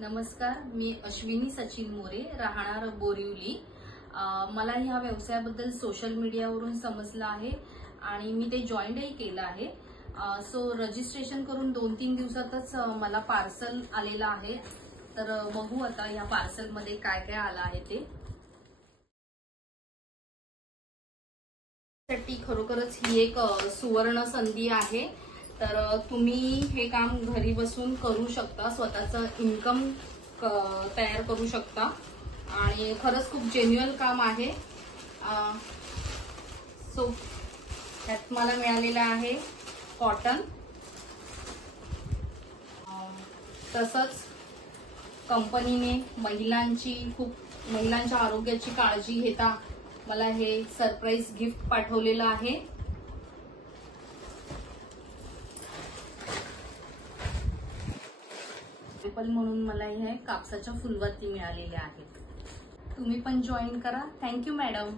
नमस्कार, मी अश्विनी सचिन मोरे, राहणार बोरिवली। मला ह्या व्यवसायाबद्दल सोशल मीडियावरून समजलं आहे आणि मी ते जॉईनही केलं आहे। सो रजिस्ट्रेशन करून 2-3 दिवसातच मला पार्सल आलेलं आहे। तर बघू आता या पार्सल मध्ये काय काय आलं आहे ते। साठी खरोखरच ही एक सुवर्ण संधी आहे। तर तुम्ही हे काम घरी बसून करू शकता, स्वतःचं इन्कम तयार करू शकता आणि खरंच खूप जेन्युइन काम आहे। सो त्यात मला मिळालेलं आहे कॉटन, तसंच कंपनीने महिलांच्या आरोग्याची काळजी घेता मला हे सरप्राईज गिफ्ट पाठवलेलं आहे। म्हणून मला हे कापसाच्या फुलवरती मिळालेल्या आहेत। तुम्ही पण जॉईन करा। Thank you madam.